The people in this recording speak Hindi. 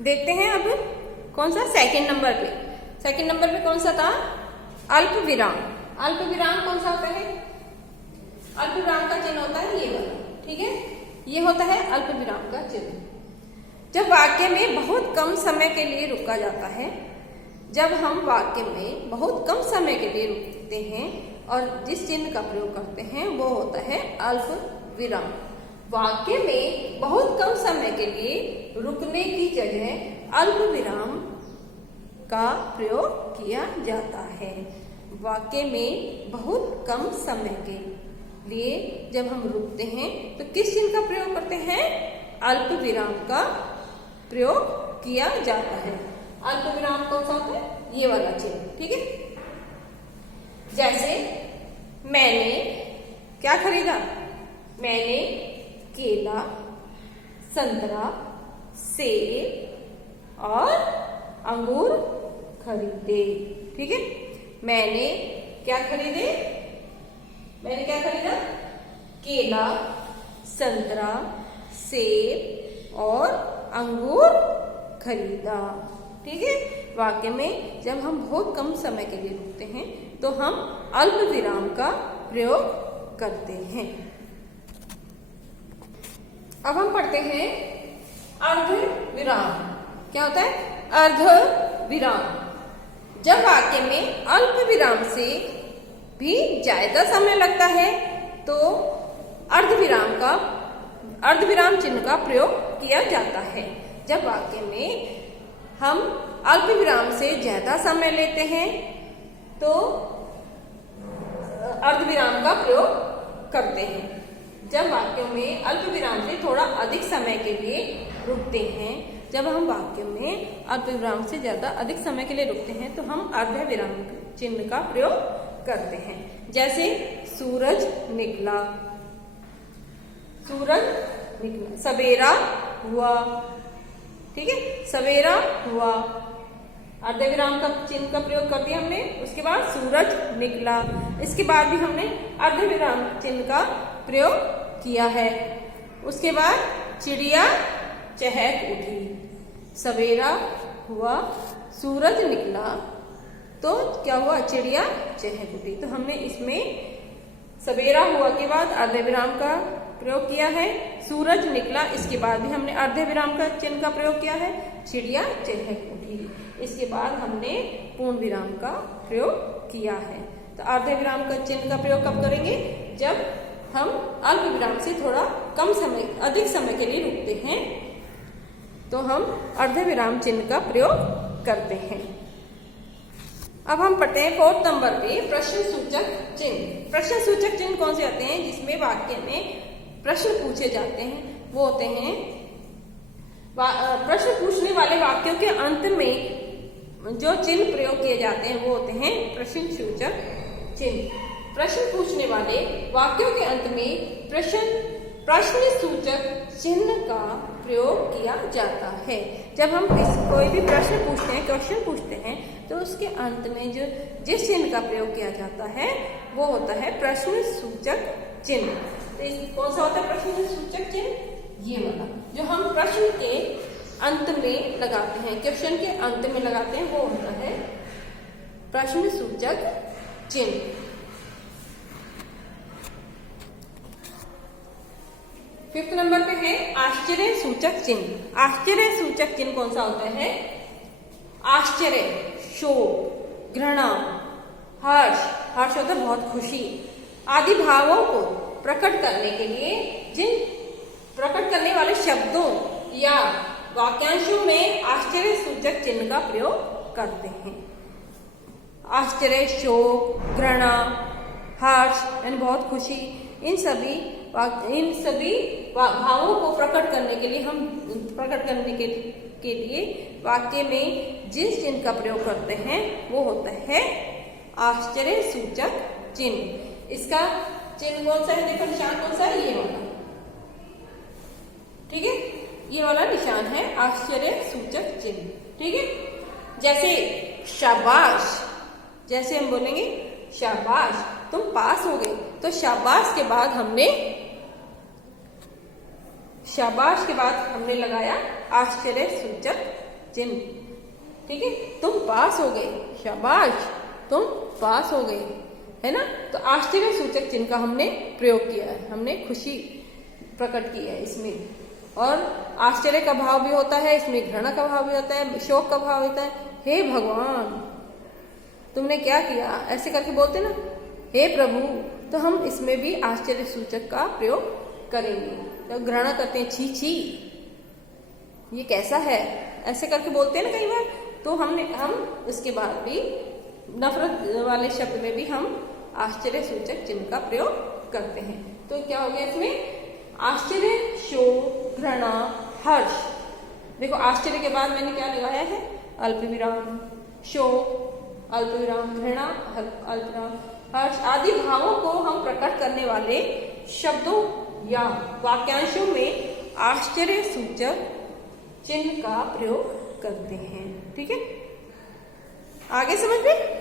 देखते हैं अब कौन सा सेकंड नंबर पे। सेकंड नंबर पे कौन सा था? अल्प विराम। अल्प विराम कौन सा होता है? अल्प विराम का चिन्ह होता है ये वाला, ठीक है, ये होता है अल्प विराम का चिन्ह। जब वाक्य में बहुत कम समय के लिए रुका जाता है, जब हम वाक्य में बहुत कम समय के लिए रुकते हैं और जिस चिन्ह का प्रयोग करते हैं वो होता है अल्प विराम। वाक्य में बहुत कम समय के लिए रुकने की जगह अल्प विराम का प्रयोग किया जाता है। वाक्य में बहुत कम समय के लिए जब हम रुकते हैं तो किस चिन्ह का प्रयोग करते हैं? अल्प विराम का प्रयोग किया जाता है। अल्प विराम कौन सा होता है? ये वाला चिन्ह, ठीक है। जैसे मैंने क्या खरीदा? मैंने केला, संतरा, सेब और अंगूर खरीदे, ठीक है। मैंने क्या खरीदे? मैंने क्या खरीदा? केला, संतरा, सेब और अंगूर खरीदा, ठीक है। वाक्य में जब हम बहुत कम समय के लिए रुकते हैं तो हम अल्प विराम का प्रयोग करते हैं। अब हम पढ़ते हैं अर्ध विराम। क्या होता है? अर्ध विराम। जब वाक्य में अल्प विराम से भी ज्यादा समय लगता है तो अर्ध विराम चिन्ह का प्रयोग किया जाता है। जब वाक्य में हम अल्प विराम से ज्यादा समय लेते हैं तो अर्ध विराम का प्रयोग करते हैं। जब वाक्यों में अल्प विराम से थोड़ा अधिक समय के लिए रुकते हैं, जब हम वाक्य में अल्प विराम से ज्यादा अधिक समय के लिए रुकते हैं तो हम अर्ध विराम चिन्ह का प्रयोग करते हैं। जैसे सूरज निकला, सूरज निकला, सवेरा हुआ, ठीक है, सवेरा हुआ, अर्ध विराम का चिन्ह का प्रयोग कर दिया हमने। उसके बाद सूरज निकला, इसके बाद भी हमने अर्ध विराम चिन्ह का प्रयोग किया है। उसके बाद चिड़िया चहक उठी, सवेरा हुआ, सूरज निकला, तो क्या हुआ? चिड़िया चहक उठी। तो हमने इसमें सवेरा हुआ के बाद अर्ध विराम का प्रयोग किया है, सूरज निकला इसके बाद भी हमने अर्ध विराम का चिन्ह का प्रयोग किया है, चिड़िया चहक उठी, इसके बाद हमने पूर्ण विराम का प्रयोग किया है। तो अर्ध विराम का चिन्ह का प्रयोग कब करेंगे? जब हम अल्प विराम से थोड़ा कम समय, अधिक समय के लिए रुकते हैं तो हम अर्ध विराम चिन्ह का प्रयोग करते हैं। अब हम पढ़ते हैं 4 नंबर पे प्रश्न सूचक चिन्ह। प्रश्न सूचक चिन्ह कौन से आते हैं? जिसमें वाक्य में प्रश्न पूछे जाते हैं, वो होते हैं प्रश्न पूछने वाले वाक्यों के अंत में जो चिन्ह प्रयोग किए जाते हैं वो होते हैं प्रश्न सूचक चिन्ह। प्रश्न पूछने वाले वाक्यों के अंत में प्रश्न सूचक चिन्ह का प्रयोग किया जाता है। जब हम कोई भी प्रश्न पूछते हैं, क्वेश्चन पूछते हैं, तो उसके अंत में जो जिस चिन्ह का प्रयोग किया जाता है वो होता है प्रश्न सूचक चिन्ह। तो कौन सा होता है प्रश्न सूचक चिन्ह? ये वाला जो हम प्रश्न के अंत में लगाते हैं, क्वेश्चन के अंत में लगाते हैं, वो होता है प्रश्न सूचक चिन्ह। 5th नंबर पे है आश्चर्य सूचक चिन्ह। आश्चर्य सूचक चिन्ह कौन सा होता है? आश्चर्य, शोक, घृणा, हर्ष, हर्ष होता है बहुत खुशी आदि भावों को प्रकट करने के लिए जिन प्रकट करने वाले शब्दों या वाक्यांशों में आश्चर्य सूचक चिन्ह का प्रयोग करते हैं। आश्चर्य, शोक, घृणा, हर्ष यानी बहुत खुशी, इन सभी भावों को प्रकट करने के लिए वाक्य में जिस चिन्ह का प्रयोग करते हैं वो होता है आश्चर्य सूचक चिन्ह। इसका चिन्ह कौन सा है? देखो निशान कौन सा है? ये वाला, ठीक है, ये वाला निशान है आश्चर्य सूचक चिन्ह, ठीक है। जैसे शाबाश, जैसे हम बोलेंगे शाबाश तुम पास हो गए, तो शाबाश के बाद हमने लगाया आश्चर्य सूचक चिन्ह। ठीक है, तुम पास हो गए, शाबाश, तुम पास हो गए, है ना। तो आश्चर्य सूचक चिन्ह का हमने प्रयोग किया है, हमने खुशी प्रकट की है इसमें। और आश्चर्य का भाव भी होता है इसमें, घृणा का भाव भी होता है, शोक का भाव होता है। हे भगवान, तुमने क्या किया, ऐसे करके बोलते ना, हे प्रभु। तो हम इसमें भी आश्चर्य सूचक का प्रयोग करेंगे। तो घृणा करते हैं, छी छी, ये कैसा है, ऐसे करके बोलते हैं ना कई बार। तो हम उसके बाद भी नफरत वाले शब्द में भी हम आश्चर्य सूचक चिन्ह का प्रयोग करते हैं। तो क्या हो गया इसमें, आश्चर्य, शोक, घृणा, हर्ष। देखो आश्चर्य के बाद मैंने क्या लगाया है, अल्प विराम, शोक अल्प विराम, घृणा अल्प विराम, हर्ष आदि भावों को हम प्रकट करने वाले शब्दों या वाक्यांशों में आश्चर्य सूचक चिन्ह का प्रयोग करते हैं। ठीक है, आगे समझ में।